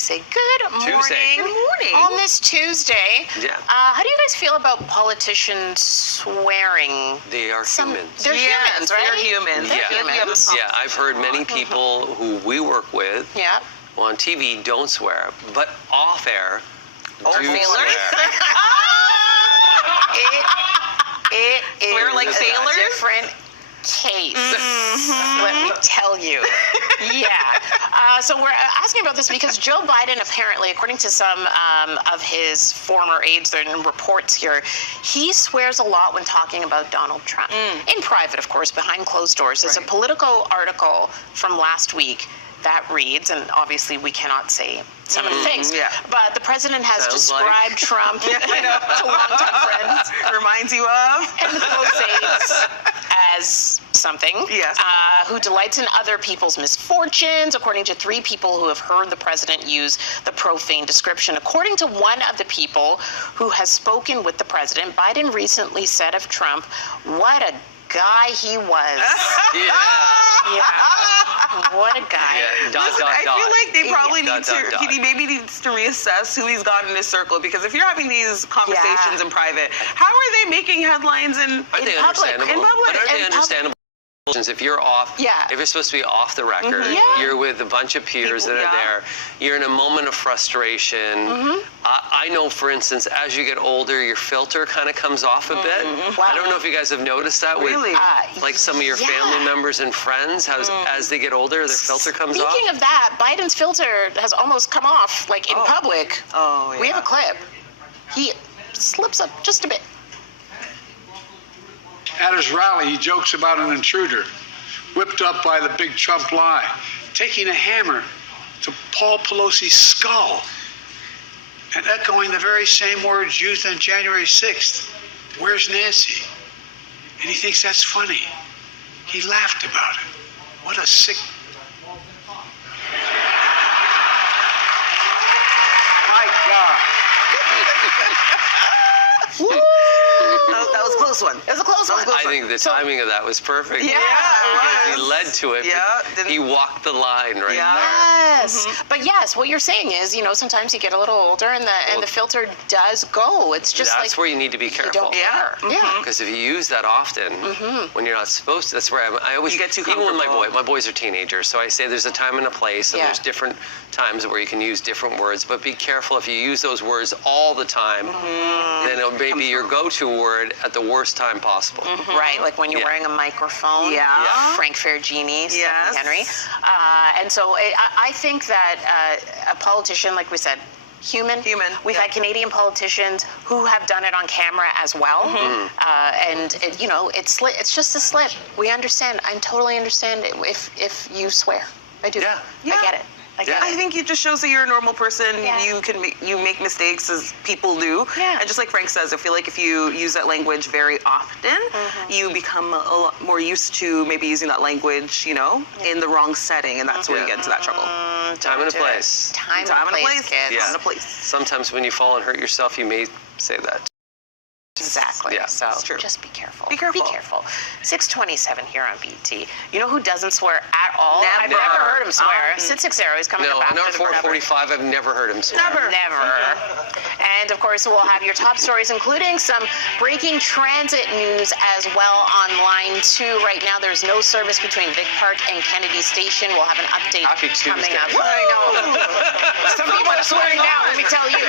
say good morning. Tuesday. Good morning. On this Tuesday. Yeah. How do you guys feel about politicians swearing? They are humans. They're humans, right? They're humans. They're humans. Yeah, I've heard many people who we work with on TV don't swear, but off air do swear. It is Swear like sailors? a different case. Let me tell you. So we're asking about this because Joe Biden apparently, according to some of his former aides and reports here, he swears a lot when talking about Donald Trump. In private, of course, behind closed doors. There's a Politico article from last week that reads, and obviously we cannot say some of the things, but the president has described Trump to longtime friends. Reminds you of? And the close aides as something who delights in other people's misfortunes, according to 3 people who have heard the president use the profane description. According to one of the people who has spoken with the president, Biden recently said of Trump, "What a guy he was." What a guy. Listen, I feel like they probably need to, he maybe needs to reassess who he's got in his circle, because if you're having these conversations in private, how are they making headlines in public? Aren't they understandable? If you're off, if you're supposed to be off the record, you're with a bunch of peers that are there, you're in a moment of frustration. I know, for instance, as you get older, your filter kind of comes off a bit. I don't know if you guys have noticed that with like some of your family members and friends, how as they get older, their filter comes off. Speaking of that, Biden's filter has almost come off, like in public. We have a clip. He slips up just a bit. At his rally, he jokes about an intruder, whipped up by the big Trump lie, taking a hammer to Paul Pelosi's skull, and echoing the very same words used on January 6th. Where's Nancy? And he thinks that's funny. He laughed about it. What a sick... My God. That was a close one. It was a close one. I think the timing of that was perfect. Because he led to it. He walked the line right there. But yes, what you're saying is, you know, sometimes you get a little older and the filter does go. It's just that's where you need to be careful. You don't care. Because if you use that often, when you're not supposed to, that's where I always get too even with my boys are teenagers, so I say there's a time and a place, and there's different times where you can use different words, but be careful if you use those words all the time, then it'll maybe your go-to word at the worst time possible. Right, like when you're wearing a microphone. Frank Ferrigini, Stephanie Henry. And so I think that a politician, like we said, human. We've had Canadian politicians who have done it on camera as well. And you know, it's just a slip. We understand. I totally understand if you swear. I do. I get it. I think it just shows that you're a normal person. You make mistakes, as people do. And just like Frank says, I feel like if you use that language very often, you become a lot more used to maybe using that language, you know, in the wrong setting, and that's where you get into that trouble. Time and a place. Time and a place, kids. Time and a place. Sometimes when you fall and hurt yourself, you may say that. Exactly. So just be careful. Be careful. 6:27 here on BT. You know who doesn't swear at all? Never. I've never heard him swear. Sid Sixero is coming up after No, the 4:45. I've never heard him swear. Never. And of course, we'll have your top stories, including some breaking transit news as well on line 2. Right now, there's no service between Vic Park and Kennedy Station. We'll have an update coming up. I know. Some people are swearing now, let me tell you.